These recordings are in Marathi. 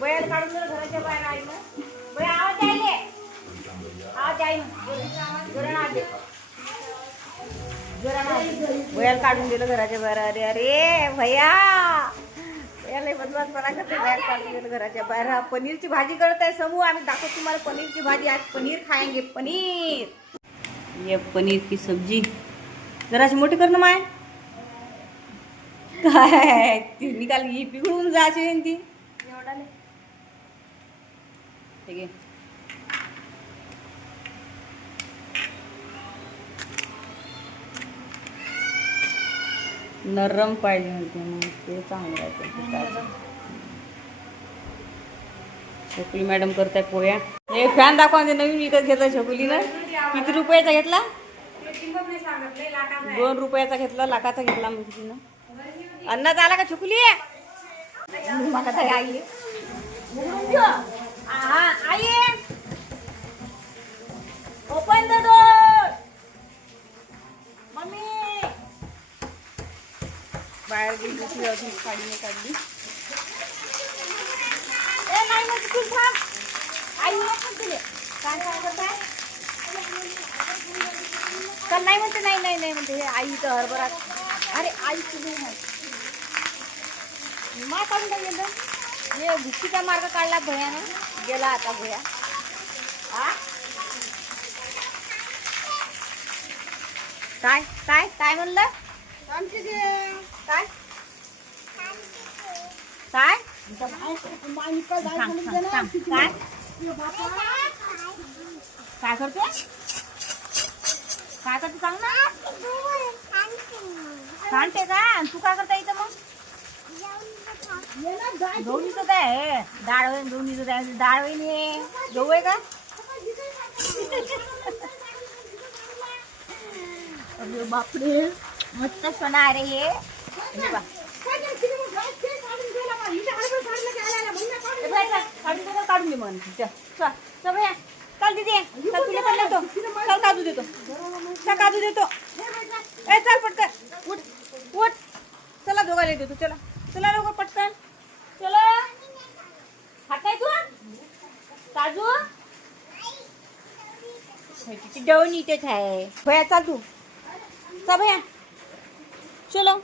बैल काढून दिलं घराच्या बाहेर आई बैल आवाज यायले आवाज आई जोरानं. बैल काढून दिलं घराच्या बाहेर. अरे अरे भैया. याला बदमाश मला करते. बाहेर काढून दिलं घराच्या बाहेर. हा, पनीरची भाजी करत आहे समूह आम्ही दाखवतो तुम्हाला पनीरची भाजी. आज पनीर खाएंगे पनीर. ये पनीर की सब्जी. जराशी मोठी कर ना माय. काय? ती निकाल ही पिघळून जायची ती. ठीक आहे नरम पाहिजे म्हणते मग ते चांगलं आहे छकुली मॅडम करताय पोळ्या हे फॅन दाखवा म्हणजे नवीन विकत घेतला छकुलीनं किती रुपयाचा घेतला दोन रुपयाचा घेतला लाखाचा घेतला म्हणजे तिनं अन्नाचा आला का छकुली मला काय आई आई! ओपन द डोर मम्मी बाहेर गेली अजून साडीने काढली. ए नाही म्हणजे तू थांब. आई येत पण तुले. काय काय करताय नाही म्हणते नाही नाही नाही म्हणते. हे आई तर हरभरा. अरे आई तुझी नाही. मा काढून काय गेलं हे भुशीचा मार्ग काढला भयानं? गेला आता भया हा काय काय काय म्हणलं काय काय सांग, सांग, सांग. काय काय करते काय करते सांग ना सांगते का आणि तू काय करता इथं मग दोन्हीचं काय डाळ होईन दोन्हीचं काय डाळ होईन हे. गहू आहे का? अरे बापरे. मस्त सोना आहे रे हे. काढून दे ना, मग. चल चल. चल चल चल तुला पण देतो. चल काजू देतो. चल काजू देतो. ए चल पटकन. उठ उठ. चला दोघाला देतो. चला. चला लवकर पटकन. चलो. खाताय तू? काजू? तिची इथेच आहे. भैया चाल तू. चल भैया. चलो.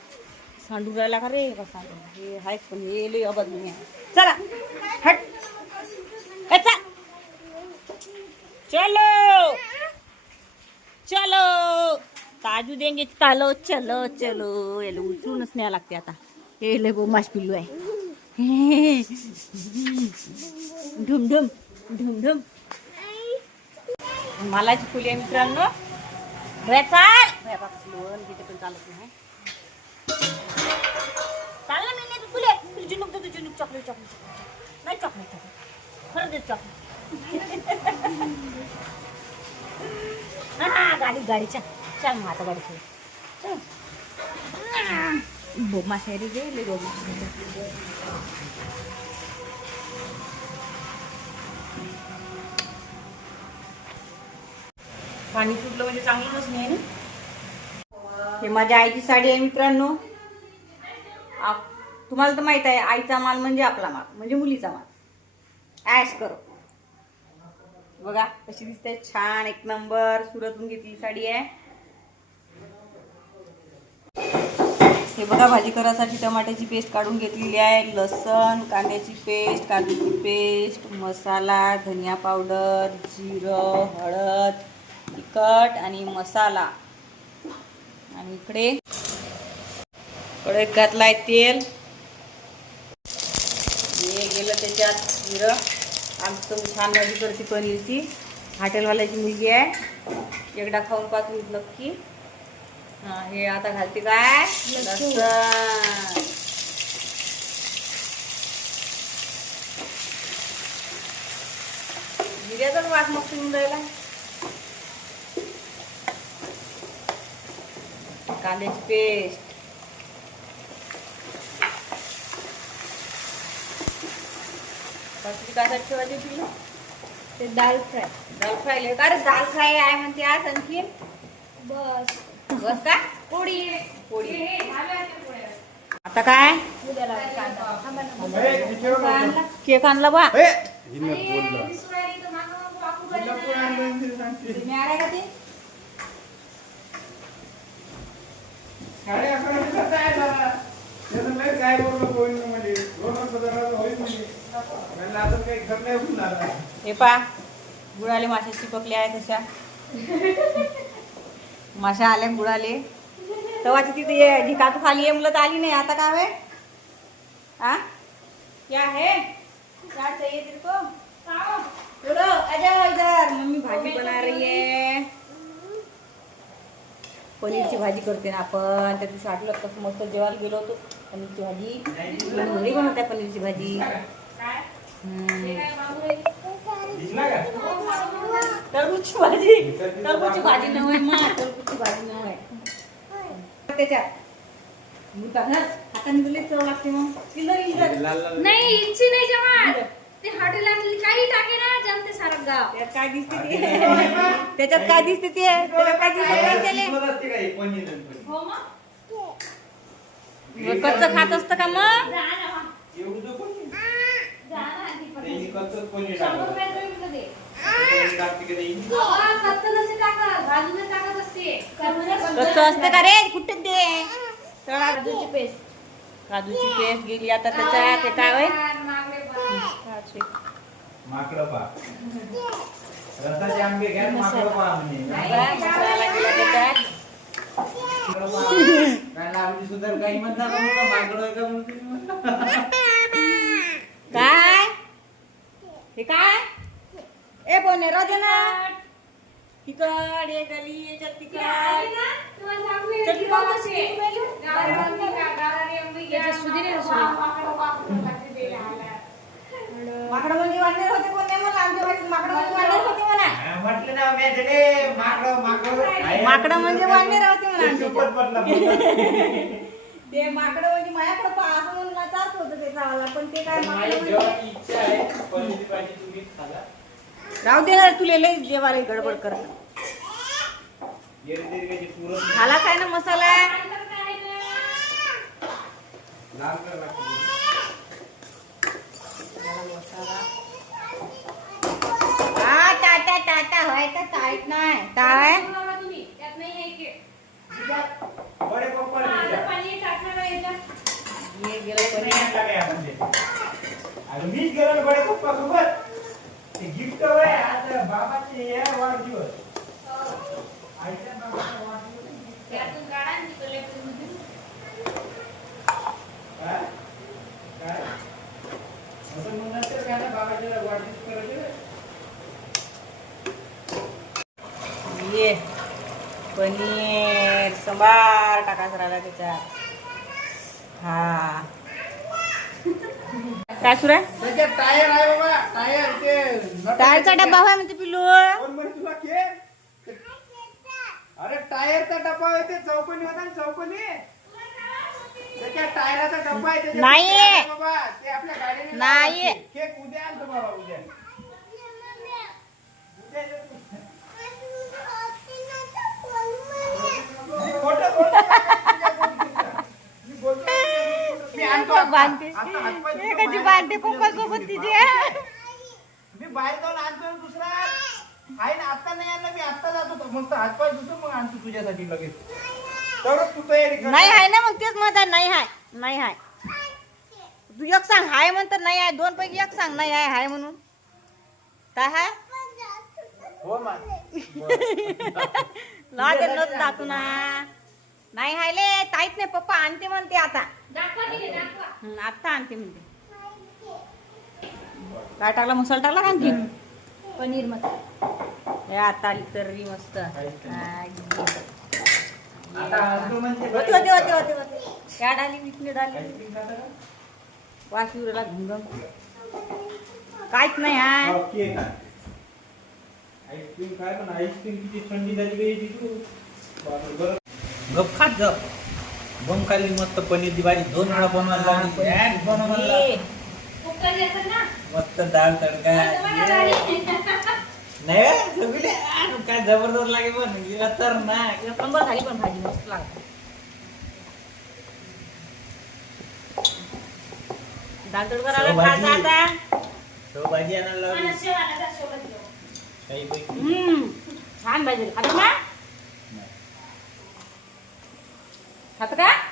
सांडू राहिला का रे? का सांडू हे हाय पण हे लय अबद नाही आहे. चला. हट. चल चलो. चलो. काजू देंगे चालो चलो चलो. याला उचलूनच न्याय लागते आता. हे लय बोमाश पिल्लू आहे ढुम ढुम ढुम ढुम मालाची फुली आहे मित्रांनो. भया चाल. तिथे पण चालत नाही. चाल ना मी फुले तुझी जुनूक दे तुझी जुनुक. चॉकलेट चॉकलेट नाही चॉकलेट चॉकलेट. खरं दे चॉकलेट. हा गाडी गाडीच्या चल मग आता गाडी चल. बोमा शेरी गेले बोमा पाणी फुटलं म्हणजे चांगलंच नाही ना हे माझ्या आईची साडी आहे मित्रांनो. आप- तुम्हाला तर माहीत आहे आईचा माल म्हणजे आपला माल म्हणजे मुलीचा माल. ॲश करो. बघा कशी दिसते? छान एक नंबर सुरतून घेतली साडी आहे. हे बघा भाजी करायसाठी टमाट्याची पेस्ट काढून घेतलेली आहे. लसण कांद्याची पेस्ट काजूची पेस्ट मसाला धनिया पावडर जिरं हळद तिखट आणि मसाला. आणि इकडे कढईत घातला आहे तेल. हे गेलं त्याच्यात जिरं. आमचं छान भाजी करते पनीरची. हॉटेलवाल्याची मुलगी आहे. एकदा खाऊन पाहतो नक्की. हा हे आता घालते काय? लसण. जिऱ्याचाच वास मस्त येऊन राहिला. कांद्याची पेस्ट. बाकी काय ठेवायची तुला ते दाल फ्राय. दाल फ्राय अरे दाल फ्राय आहे म्हणते आज आणखी बस. बस का पोळी. पोळी आता काय. केक आणला बा. गोविंद म्हणजे. म्हणजे. हे पा. गुळाले माशा चिपकले आहे तशा. माशा आल्या गुळाले तेव्हाची तिथे ये ढिकातू खाली ये मुलं तर आली नाही. आता काय आहे क्या है. क्या चाहिए तेरे को बोलो आ जाओ इधर. मम्मी भाजी बना रही है. पनीरची भाजी करते ना आपण. त्या दिवशी वाटलं कसं मस्त जेवायला गेलो होतो. पनीरची भाजी. घरी बनवते आहे पनीरची भाजी. टरबूजची भाजी. टरबूजची भाजी नव्हे मा टरबूजची भाजी नव्हे त्याच्यात हाताने चव लागते मग. नाही इंची नाही जमात ते हॉटेलातली काही टाके ना जमते सारं गाव. त्यात काय दिसते ते? त्याच्यात काय दिसते ते? काय दिसते? ही? हो मग. मग कच्चं खात असतं का मग? शंभर. रुपयाचं ते. कच्चं नसते टाकत भाजूनच टाकत असते कच्चं असतं का रे कुठे तर काजूची पेस्ट काजूची पेस्ट गेली आता त्याच्यात ते काय होय मागले पण. माकडं पहा. रसाचे आंबे घ्या माकडं पहा. काय मसाला गेला त्याच्यात माकडं पहा. काय लावली सुधार काही म्हणलं, माकडं आहे का म्हणून तुम्ही म्हणता? काय हे काय? ए बोने राहू ना तिकड ये गली याच्यात. माकडं म्हणजे वाढणार होते कोण मला आमच्या माकडं म्हणजे वाढणार होते म्हणा हा, म्हटलं ना मी त्याले माकडं. माकडं आहे. माकडं म्हणजे वाढणार होते म्हणा ते माकडं म्हणजे माझ्याकडे पहा असं म्हणून मला चालत होतं ते चावायला पण ते काय म्हणजे इच्छा आहे तुम्ही खाला राहू दे ना तुला लई जेवायला गडबड कर. झालाच आहे ना मसाला नंतर काय आहे ना? लाल कर लागते. हा टाटा टाटा होय तर टाईट नाही. काय त्यात नाही आहे की. बडे पप्पा माझं पाणी टाकणार आहे याच्यात. गेलं नाही आणला काय आपण ते. अरे मीच गेलो ना बडे पप्पा सोबत ते गिफ्ट वय आज बाबाचे हे वाढदिवस. आईच्या बाबाचा वाढदिवस. त्यातून काढा आणि तिकडल्या फ्रीजमध्ये. काय? काय? असं म्हणणार तर काय ना बाबाच्या वाढदिवस करायचे? ये. पनीर संभार टाकायचं राहिला त्याच्यात. हा. काय सुरू आहे टायर आहे बाबा टायर ते टायरचा डब्बा होय म्हणते पिल्लू कोण म्हणे तुला के अरे टायरचा डब्बा आहे ते चौकोनी होता ना चौकोनी त्याच्या टायराचा डब्बा आहे त्याच्यात नाही. ते आहे बाबा ते आपल्या गाडीने नाही. लावायचे. उद्या आणतो बाबा उद्या उद्या येतो. मी खोटं बांधते एकाची बाहेर. बांधते पप्पा सोबत तिची मी बाहेर जाऊन आणतो दुसरा. आहे ना आता नाही आणला मी आता जातो तर मस्त हातपाय धुतो मग आणतो तुझ्यासाठी लगेच. तरच तू तयारी कर. नाही आहे ना मग तेच म्हणत आहे नाही आहे नाही आहे. तू एक सांग हाय म्हणतात नाही आहे. दोन पैकी एक सांग नाही आहे हाय म्हणून. काय हाय? हो लागेल नच दाखवू ना नाही हायले ताईत नाही पप्पा आणते म्हणते आता. हं, आता आणते म्हणते. काय टाकला मसाला टाकला का आणखी? पनीर मसाला. हे आता आली तर्री मस्त. आता होते आणतो होते होते होते. होते काय डाली विकणे काहीच नाही हो. आईस्क्रीम काय पण आईस्क्रीम किती थंडी झाली बापरे, बरं. गप खात गप. बम खाल्ली मस्त पनीरची भाजी दोन वेळा बनवायला लागली बनवायला? मस्त डाळ तडका. नाही सगळे काय जबरदस्त लागे पण हिला तर नाही एक नंबर झाली पण भाजी मस्त लागते. दाल तडका राहिला शेवभाजी. खायचा आता. तो भाजी आणायला लावली. काही हम्म छान भाजी. खातो ना नाही. खात